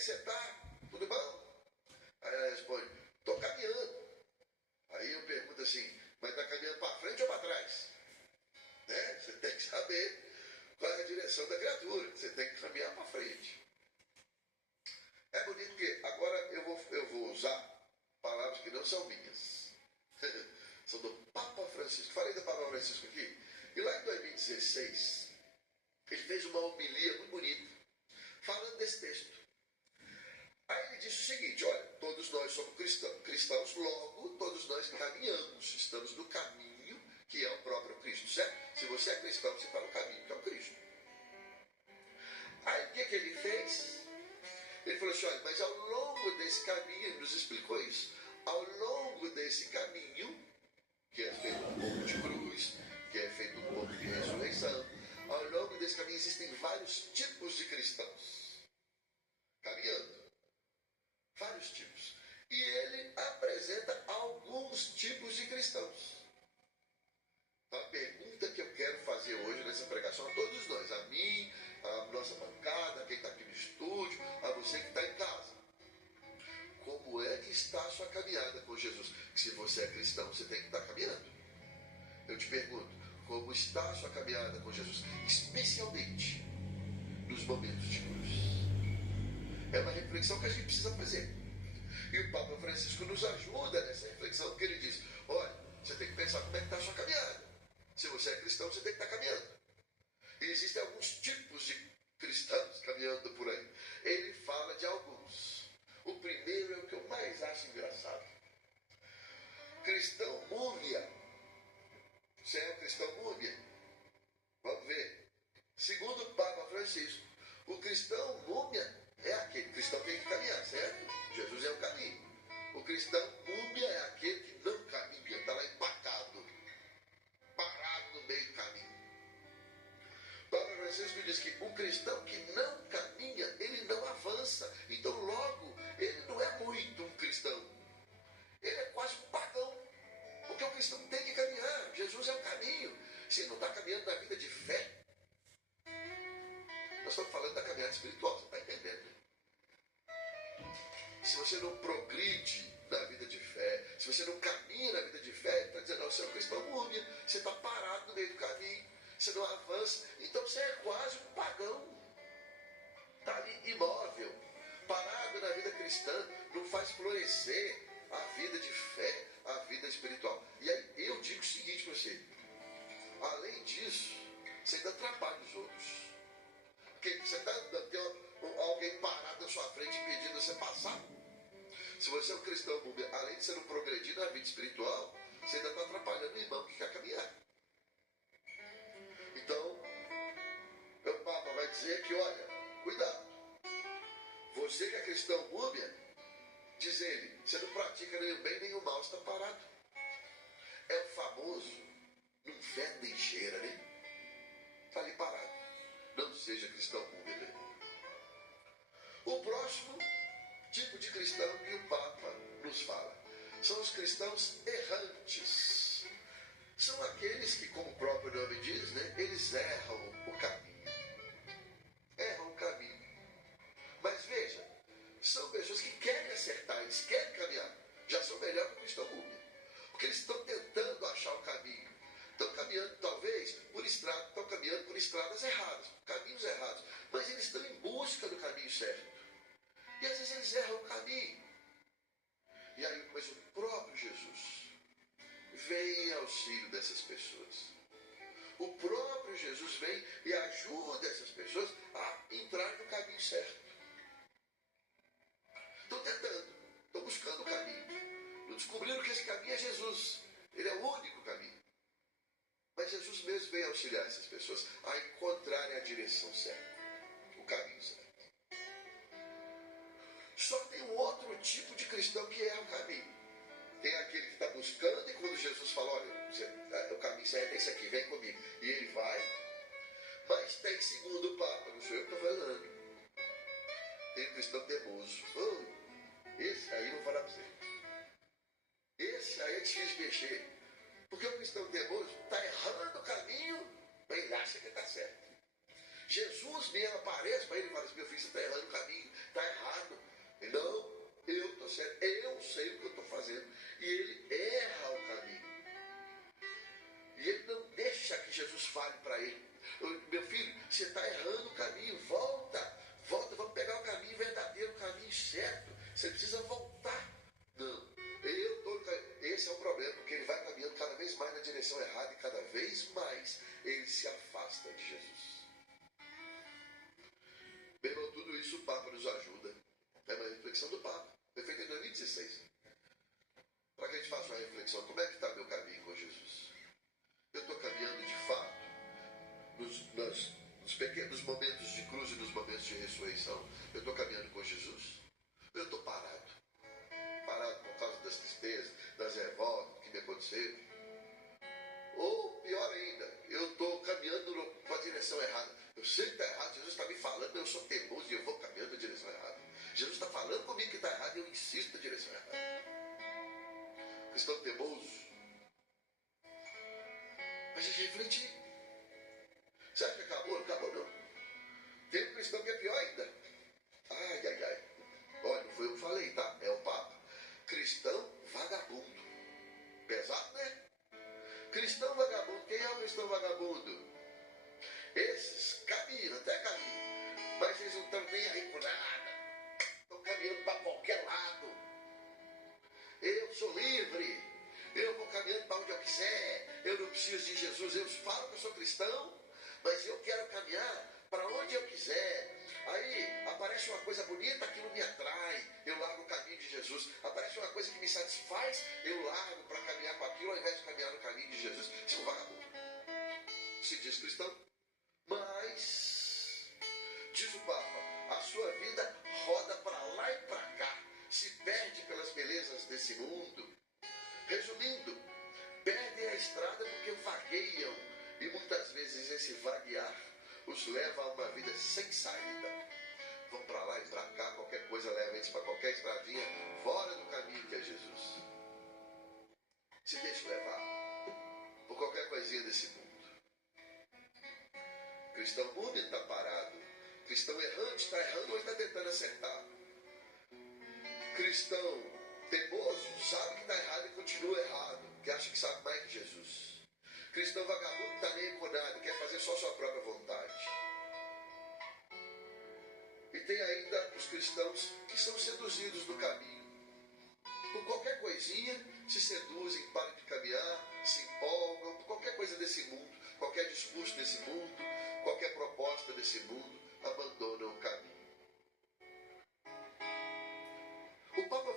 que você está? Tudo bom? Aí ela responde, estou caminhando. Aí eu pergunto assim, mas está caminhando para frente ou para trás? Né? Você tem que saber qual é a direção da criatura. Você tem que caminhar para frente. É bonito porque agora eu vou usar palavras que não são minhas. São do Papa Francisco. Falei do Papa Francisco aqui. E lá em 2016, ele fez uma homilia muito bonita, falando desse texto. Aí ele disse o seguinte, olha, todos nós somos cristãos, logo todos nós caminhamos, estamos no caminho que é o próprio Cristo, certo? Se você é cristão, você está no caminho que é o Cristo. Aí o que ele fez? Ele falou assim, olha, mas ao longo desse caminho, ele nos explicou isso, ao longo desse caminho, que é feito um pouco de cruz, que é feito um pouco de ressurreição, ao longo desse caminho existem vários tipos de cristãos caminhando. Vários tipos. E ele apresenta alguns tipos de cristãos. A pergunta que eu quero fazer hoje nessa pregação a todos nós, a mim, a nossa bancada, quem está aqui no estúdio, a você que está em casa. Como é que está a sua caminhada com Jesus? Que se você é cristão, você tem que estar caminhando. Eu te pergunto, como está a sua caminhada com Jesus? Especialmente nos momentos de cruz. É uma reflexão que a gente precisa fazer. E o Papa Francisco nos ajuda nessa reflexão, porque ele diz, olha, você tem que pensar como é que está a sua caminhada. Se você é cristão, você tem que estar caminhando. E existem alguns tipos de cristãos caminhando por aí. Ele fala de alguns. O primeiro é o que eu mais acho engraçado. Cristão múmia. Você é um cristão múmia? Vamos ver. Segundo o Papa Francisco, o cristão múmia é aquele cristão que tem que caminhar, certo? Jesus é o caminho. O cristão múmia é aquele que não caminha, está lá empacado, parado no meio do caminho. Papa Francisco diz que o cristão que não caminha, ele não avança. Então logo, ele não é muito um cristão. Ele é quase um pagão. Porque o cristão tem que caminhar. Jesus é o caminho. Se ele não está caminhando na vida de fé, nós estamos falando da caminhada espiritual, você está entendendo? Né? Se você não progride na vida de fé, se você não caminha na vida de fé, está dizendo, não, você é um cristão múmia, você está parado no meio do caminho, você não avança, então você é quase um pagão. Está ali imóvel, parado na vida cristã, não faz florescer a vida de fé, a vida espiritual. E aí eu digo o seguinte para você, além disso, você ainda atrapalha os outros. Porque você está andando, tem alguém parado na sua frente impedindo você passar. Se você é um cristão, além de você não progredir na vida espiritual, você ainda está atrapalhando o irmão que quer caminhar. Então, o Papa vai dizer que, olha, cuidado. Você que é cristão múmia, diz ele, você não pratica nem o bem nem o mal, você está parado. É o famoso, não fede nem cheira, né? Está ali parado. Não seja cristão múmia, né? O próximo tipo de cristão que o Papa nos fala são os cristãos errantes. São aqueles que, como o próprio nome diz, né, eles erram o caminho. Erram o caminho. Mas veja, são pessoas que querem acertar, eles querem caminhar. Já são melhor que o cristão múmia. Porque eles estão tentando achar o caminho. Estão caminhando, talvez, por estradas, estão caminhando por estradas erradas, caminhos errados. Mas eles estão em busca do caminho certo. E às vezes eles erram o caminho. E aí, mas o próprio Jesus vem em auxílio dessas pessoas. O próprio Jesus vem e ajuda essas pessoas a entrar no caminho certo. Estão tentando, estão buscando o caminho. Não descobriram que esse caminho é Jesus. Ele é o único caminho. Mas Jesus mesmo vem auxiliar essas pessoas a encontrarem a direção certa, o caminho certo. Só que tem um outro tipo de cristão que erra o caminho. Tem aquele que está buscando e quando Jesus fala, olha, o caminho certo é esse aqui, vem comigo. E ele vai, mas tem segundo o Papa, não sou eu que estou falando. Tem um cristão teimoso. Esse aí eu vou falar para você. Esse aí é difícil de mexer. Porque o cristão teimoso está errando o caminho, mas ele acha que está certo. Jesus mesmo aparece para ele e fala assim, meu filho, você está errando o caminho, está errado. reflexão: como é que está meu caminho com Jesus? Eu estou caminhando de fato nos pequenos momentos de cruz e nos momentos de ressurreição? Eu estou caminhando com Jesus? Ou eu estou parado? Parado por causa das tristezas, das revoltas que me aconteceram? Ou pior ainda, eu estou caminhando com a direção errada. Eu sei que está errado, Jesus está me falando, eu sou teimoso e eu vou caminhando na direção errada. Jesus está falando comigo que está errado e eu insisto na direção errada. Cristão teimoso. Mas a gente refletir. Você acha que acabou? Não acabou não. Tem um cristão que é pior ainda. Ai, ai, ai. Olha, não foi eu que falei, tá? É o Papa. Cristão vagabundo. Pesado, né? Cristão vagabundo. Quem é o cristão vagabundo? Esses caminham, até caminham. Mas eles não estão nem aí com nada. Estão caminhando para qualquer lado. Eu sou livre. Eu vou caminhando para onde eu quiser. Eu não preciso de Jesus. Eu falo que eu sou cristão, mas eu quero caminhar para onde eu quiser. Aí aparece uma coisa bonita, aquilo me atrai. Eu largo o caminho de Jesus. Aparece uma coisa que me satisfaz, eu largo para caminhar com aquilo ao invés de caminhar no caminho de Jesus. Isso é um vagabundo. Se diz cristão, mas diz o Papa, a sua vida roda para lá e para cá, se perde pelas belezas desse mundo. Resumindo, perdem a estrada porque vagueiam, e muitas vezes esse vaguear os leva a uma vida sem saída. Vão para lá e para cá, qualquer coisa leva eles para qualquer estradinha fora do caminho que é Jesus. Se deixe levar por qualquer coisinha desse mundo. Cristão mudo está parado. Cristão errante está errando, mas está tentando acertar. Cristão teimoso sabe que está errado e continua errado, porque acha que sabe mais que Jesus. Cristão vagabundo está meio com nada, quer fazer só sua própria vontade. E tem ainda os cristãos que são seduzidos no caminho. Por qualquer coisinha, se seduzem, param de caminhar, se empolgam, por qualquer coisa desse mundo, qualquer discurso desse mundo, qualquer proposta desse mundo, abandonam o caminho. O Papa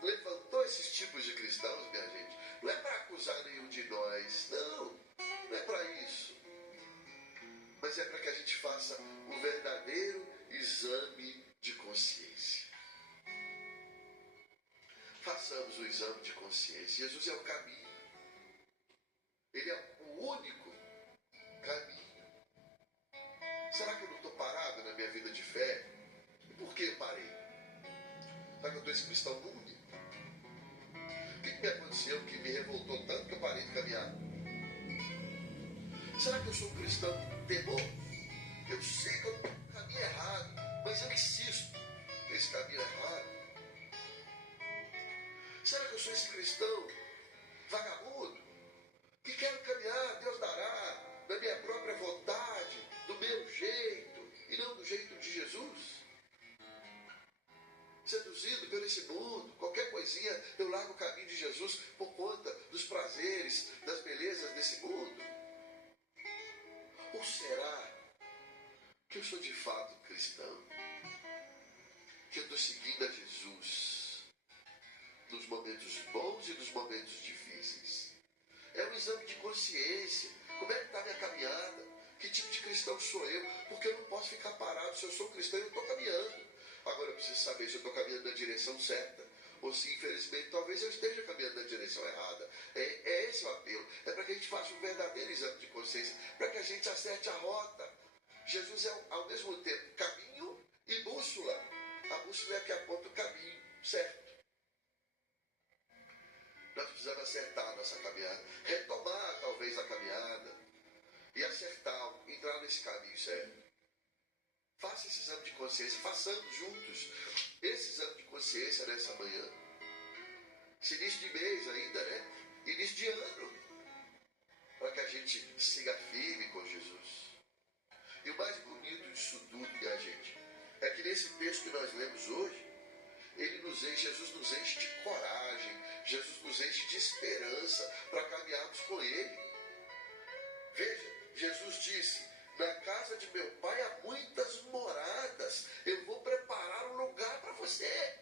levantou esses tipos de cristãos, minha gente, não é para acusar nenhum de nós, não é para isso. Mas é para que a gente faça um verdadeiro exame de consciência. Façamos o exame de consciência. Jesus é o caminho. Ele é o único caminho. Será que eu não estou parado na minha vida de fé? E por que eu parei? Será que eu estou esse cristão mundo? O que me aconteceu que me revoltou tanto que eu parei de caminhar? Será que eu sou um cristão teimoso? Eu sei que eu estou no caminho errado, mas eu insisto nesse caminho errado. Será que eu sou esse cristão vagabundo que quero caminhar, Deus dará, na minha própria vontade, do meu jeito e não do jeito de Jesus? Seduzido por esse mundo, qualquer coisinha eu largo o caminho de Jesus por conta dos prazeres, das belezas desse mundo? Ou será que eu sou de fato cristão? Que eu estou seguindo a Jesus nos momentos bons e nos momentos difíceis? É um exame de consciência. Como é que está a minha caminhada? Que tipo de cristão sou eu? Porque eu não posso ficar parado. Se eu sou cristão, eu estou caminhando. Agora eu preciso saber se eu estou caminhando na direção certa. Ou se, infelizmente, talvez eu esteja caminhando na direção errada. É esse o apelo. É para que a gente faça um verdadeiro exame de consciência. Para que a gente acerte a rota. Jesus é, ao mesmo tempo, caminho e bússola. A bússola é que aponta o caminho certo. Nós precisamos acertar a nossa caminhada. Retomar, talvez, a caminhada. E acertar, entrar nesse caminho certo. Faça esse exame de consciência, façamos juntos esse exame de consciência nessa manhã. Esse início de mês ainda, né? Início de ano. Para que a gente siga firme com Jesus. E o mais bonito disso tudo, minha gente, é que nesse texto que nós lemos hoje, Jesus nos enche de coragem, Jesus nos enche de esperança para caminharmos com Ele. Veja, Jesus disse: na casa de meu pai há muitas moradas. Eu vou preparar um lugar para você.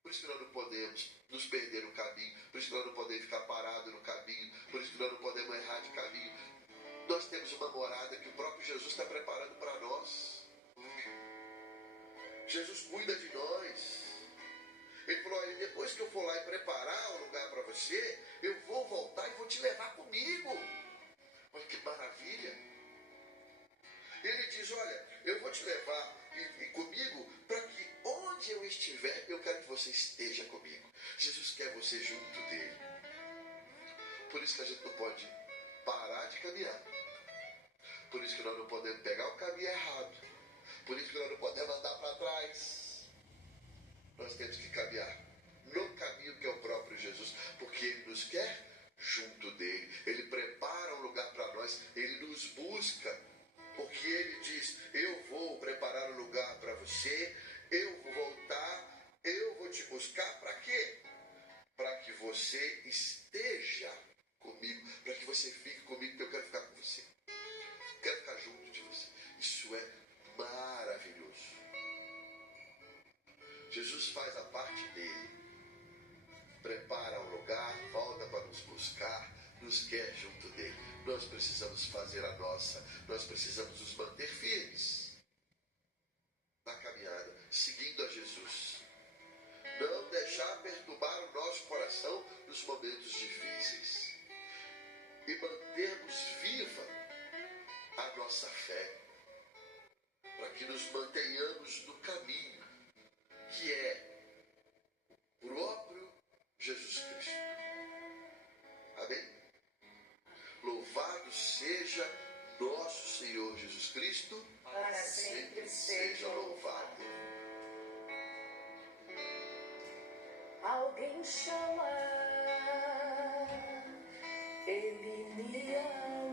Por isso que nós não podemos nos perder no caminho. Por isso que nós não morada que o próprio Jesus está preparando para nós. Jesus cuida de nós. Ele falou, olha, depois que eu for lá e preparar o lugar para você, eu vou voltar e vou te levar comigo. Olha que maravilha. Ele diz, olha, eu vou te levar e comigo para que onde eu estiver, eu quero que você esteja comigo. Jesus quer você junto dele. Por isso que a gente não pode parar de caminhar. Por isso que nós não podemos pegar o caminho errado. Por isso que nós não podemos andar para trás. Nós temos que caminhar no caminho que é o próprio Jesus, porque Ele nos quer junto dele. Ele prepara um lugar para nós, Ele nos busca, porque Ele diz, eu vou preparar um lugar para você, eu vou voltar, eu vou te buscar para quê? Para que você esteja comigo, para que você fique comigo, que eu quero ficar com você. Quero ficar junto de você. Isso é maravilhoso. Jesus faz a parte dele. Prepara um lugar, volta para nos buscar, nos quer junto dele. Nós precisamos fazer a nossa. Nós precisamos nos manter firmes na caminhada, seguindo a Jesus. Não deixar perturbar o nosso coração nos momentos difíceis. E mantermos viva a nossa fé, para que nos mantenhamos no caminho, que é o próprio Jesus Cristo. Amém? Louvado seja nosso Senhor Jesus Cristo, para sempre seja louvado. Alguém chama, Ele me ama.